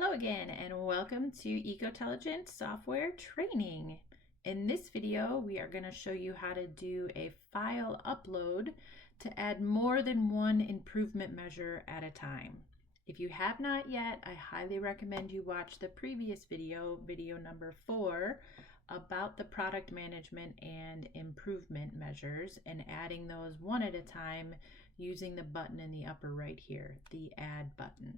Hello again and welcome to Ecotelligent Software Training. In this video, we are going to show you how to do a file upload to add more than one improvement measure at a time. If you have not yet, I highly recommend you watch the previous video, video number 4, about the product management and improvement measures and adding those one at a time using the button in the upper right here, the Add button.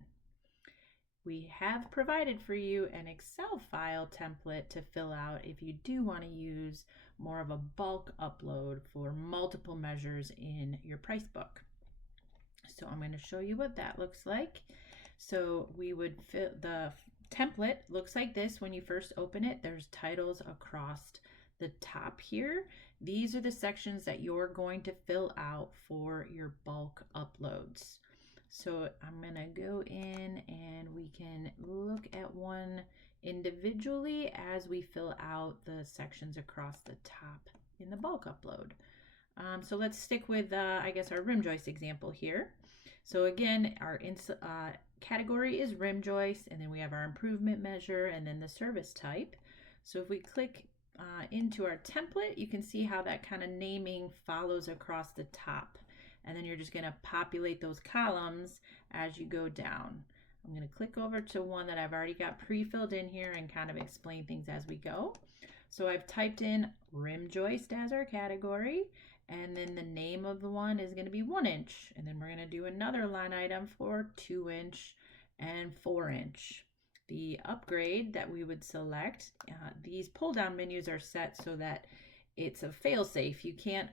We have provided for you an Excel file template to fill out if you do want to use more of a bulk upload for multiple measures in your price book. So I'm going to show you what that looks like. So we would fill the template looks like this when you first open it. There's titles across the top here. These are the sections that you're going to fill out for your bulk uploads. So I'm going to go in and we can look at one individually as we fill out the sections across the top in the bulk upload. So let's stick with, I guess, our rim joist example here. So again, our category is rim joist, and then we have our improvement measure and then the service type. So if we click into our template, you can see how that kind of naming follows across the top. And then you're just going to populate those columns as you go down. I'm going to click over to one that I've already got pre-filled in here and kind of explain things as we go. So I've typed in rim joist as our category, and then the name of the one is going to be 1 inch. And then we're going to do another line item for 2 inch and 4 inch. The upgrade that we would select, these pull down menus are set so that it's a fail-safe. You can't,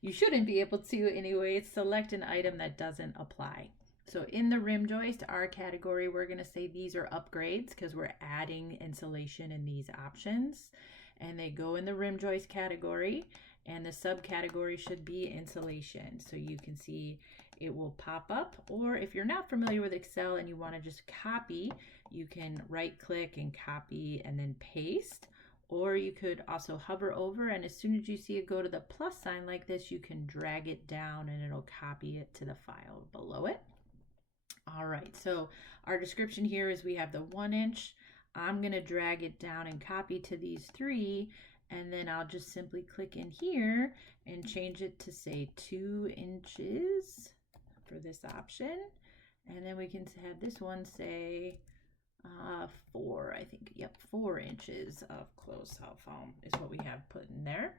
you shouldn't be able to anyway, select an item that doesn't apply. So in the rim joist, our category, we're going to say these are upgrades because we're adding insulation in these options. And they go in the rim joist category, and the subcategory should be insulation. So you can see it will pop up, or if you're not familiar with Excel and you want to just copy, you can right click and copy and then paste. Or you could also hover over, and as soon as you see it go to the plus sign like this, you can drag it down and it'll copy it to the file below it. All right, so our description here is we have the 1 inch. I'm going to drag it down and copy to these 3, and then I'll just simply click in here and change it to say 2 inches for this option. And then we can have this one say 4, I think, yep, 4 inches of closed cell foam is what we have put in there.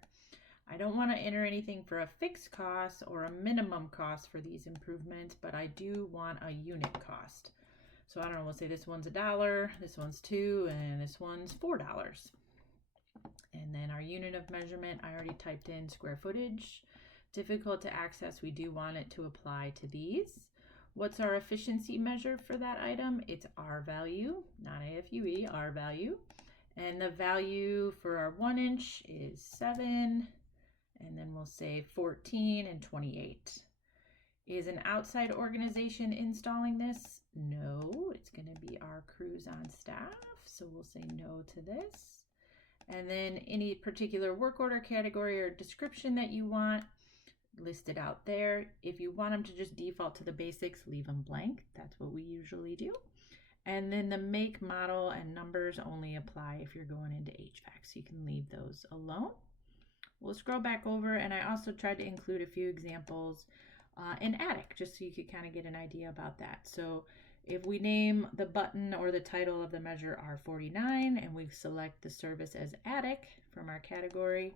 I don't want to enter anything for a fixed cost or a minimum cost for these improvements, but I do want a unit cost. So I don't know, we'll say this one's $1, this one's $2, and this one's $4. And then our unit of measurement, I already typed in square footage. Difficult to access, we do want it to apply to these. What's our efficiency measure for that item? It's R value, not AFUE, R value. And the value for our 1 inch is 7, and then we'll say 14 and 28. Is an outside organization installing this? No, it's going to be our crews on staff, so we'll say no to this. And then any particular work order category or description that you want, listed out there. If you want them to just default to the basics, leave them blank. That's what we usually do. And then the make, model, and numbers only apply if you're going into HVAC, so you can leave those alone. We'll scroll back over, and I also tried to include a few examples in attic, just so you could kind of get an idea about that. So if we name the button or the title of the measure R49, and we select the service as attic from our category,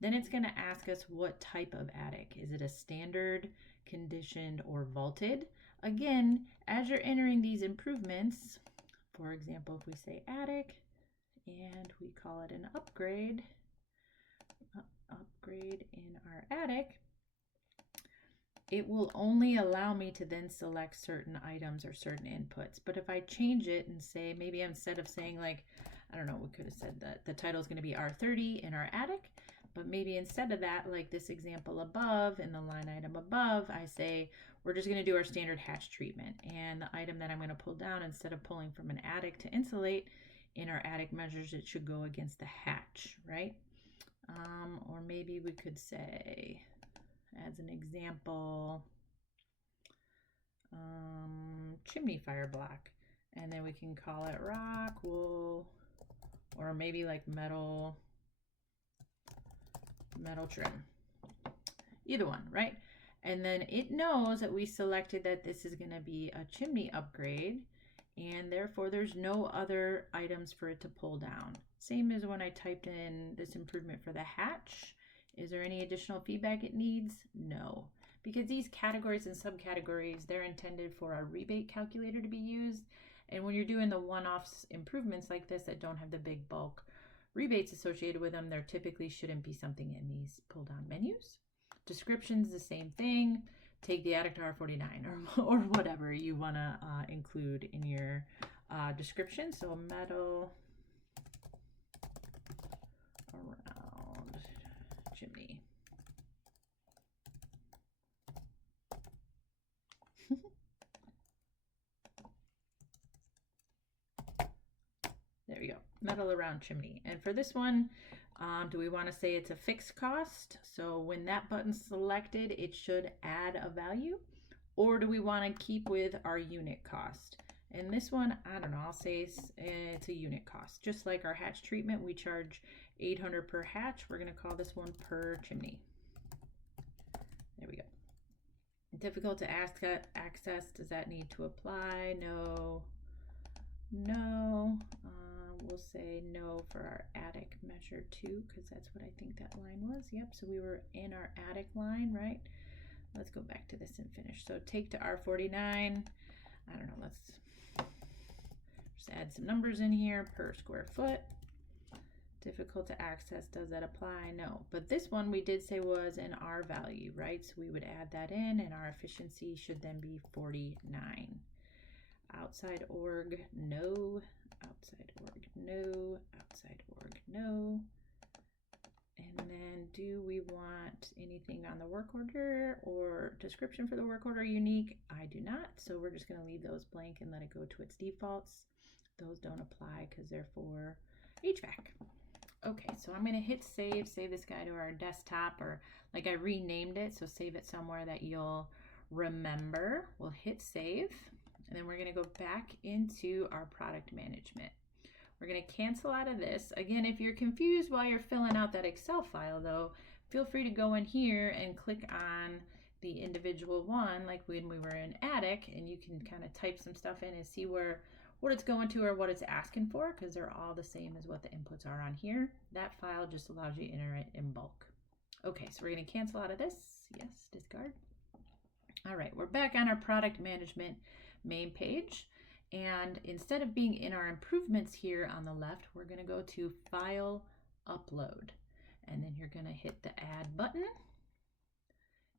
then it's going to ask us what type of attic. Is it a standard, conditioned, or vaulted? Again, as you're entering these improvements, for example, if we say attic and we call it an upgrade in our attic, it will only allow me to then select certain items or certain inputs. But if I change it and say, maybe instead of saying like, I don't know, we could have said that the title is going to be R30 in our attic, but maybe instead of that, like this example above in the line item above, I say, we're just going to do our standard hatch treatment. And the item that I'm going to pull down, instead of pulling from an attic to insulate, in our attic measures, it should go against the hatch, right? Or maybe we could say, as an example, chimney fire block. And then we can call it rock, wool, or maybe like metal trim. Either one, right? And then it knows that we selected that this is going to be a chimney upgrade, and therefore there's no other items for it to pull down. Same as when I typed in this improvement for the hatch. Is there any additional feedback it needs? No, because these categories and subcategories, they're intended for our rebate calculator to be used. And when you're doing the one-off improvements like this that don't have the big bulk rebates associated with them, there typically shouldn't be something in these pull down menus. Description's the same thing. Take the addict R49 or whatever you want to include in your description. So metal around chimney. There you go, metal around chimney. And for this one, do we want to say it's a fixed cost? So when that button's selected, it should add a value? Or do we want to keep with our unit cost? And this one, I don't know, I'll say it's a unit cost. Just like our hatch treatment, we charge $800 per hatch. We're going to call this one per chimney. There we go. Difficult to access, does that need to apply? No. No. We'll say no for our attic measure too, because that's what I think that line was. Yep, so we were in our attic line, right? Let's go back to this and finish. So take to R49. I don't know, let's just add some numbers in here per square foot. Difficult to access, does that apply? No, but this one we did say was an R value, right? So we would add that in, and our efficiency should then be 49. Outside org, no. Outside org, no. Outside org, no. And then do we want anything on the work order or description for the work order unique? I do not, so we're just going to leave those blank and let it go to its defaults. Those don't apply because they're for HVAC. Okay, so I'm going to hit save this guy to our desktop, or like I renamed it, so save it somewhere that you'll remember. We'll hit save. And then we're going to go back into our product management. We're going to cancel out of this. Again, if you're confused while you're filling out that Excel file though, feel free to go in here and click on the individual one, like when we were in attic, and you can kind of type some stuff in and see what it's going to or what it's asking for, because they're all the same as what the inputs are on here. That file just allows you to enter it in bulk. Okay, so we're going to cancel out of this. Yes, discard. All right, we're back on our product management main page, and instead of being in our improvements here on the left, we're going to go to File, Upload, and then you're going to hit the Add button,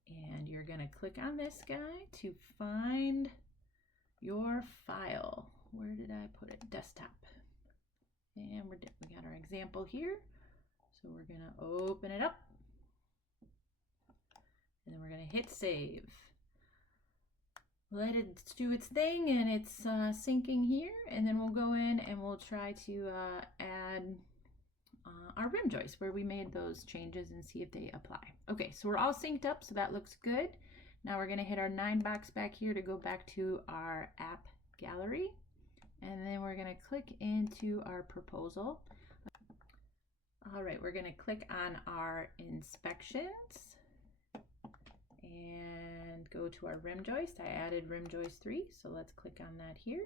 and you're going to click on this guy to find your file. Where did I put it? Desktop. And we got our example here, so we're going to open it up, and then we're going to hit Save. Let it do its thing, and it's syncing here, and then we'll go in and we'll try to add our rim joist where we made those changes and see if they apply. Okay, so we're all synced up, so that looks good. Now we're going to hit our 9 box back here to go back to our app gallery, and then we're going to click into our proposal. All right, we're going to click on our inspections and go to our rim joist. I added rim joist 3, so let's click on that here.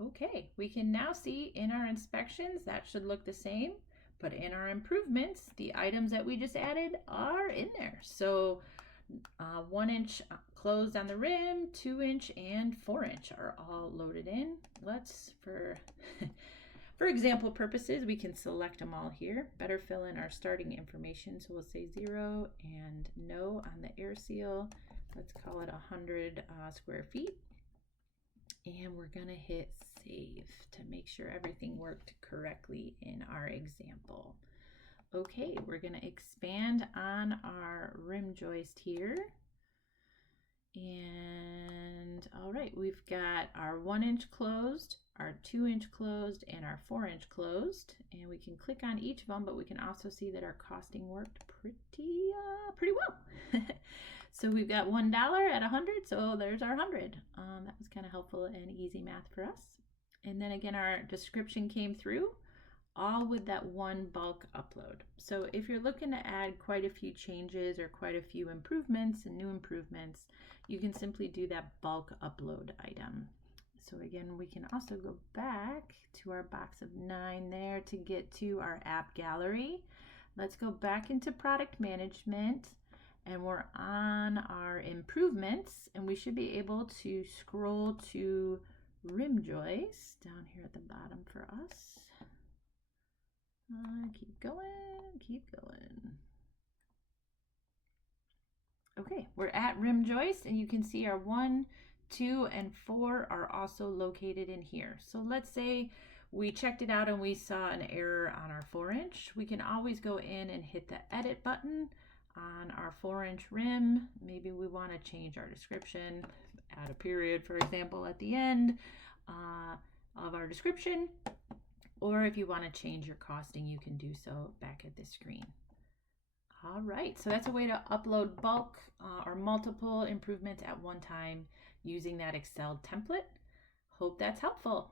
Okay, we can now see in our inspections that should look the same, but in our improvements, the items that we just added are in there. So 1 inch closed on the rim, 2 inch and 4 inch are all loaded in. Let's, for example purposes, we can select them all here. Better fill in our starting information. So we'll say 0 and no on the air seal. Let's call it 100 square feet. And we're gonna hit save to make sure everything worked correctly in our example. Okay, we're gonna expand on our rim joist here. And all right, we've got our 1 inch closed, our 2 inch closed, and our 4 inch closed. And we can click on each of them, but we can also see that our costing worked pretty well. So we've got $1 at 100, so there's our 100. That was kind of helpful and easy math for us. And then again, our description came through, all with that one bulk upload. So if you're looking to add quite a few changes or quite a few improvements and new improvements, you can simply do that bulk upload item. So again, we can also go back to our box of 9 there to get to our app gallery. Let's go back into product management, and we're on our improvements, and we should be able to scroll to rim joists down here at the bottom for us. Keep going, keep going. Okay, we're at rim joist, and you can see our 1, 2, and 4 are also located in here. So let's say we checked it out and we saw an error on our 4-inch. We can always go in and hit the edit button on our 4-inch rim. Maybe we want to change our description, add a period, for example, at the end of our description. Or if you want to change your costing, you can do so back at this screen. All right, so that's a way to upload bulk or multiple improvements at one time using that Excel template. Hope that's helpful.